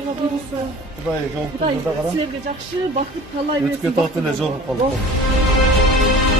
алла буйруса. Құдай жауаптылығында Құдай қарам. сіздерге жақсы бақыт талай берсін. Өткен тақта не жоқ қалды.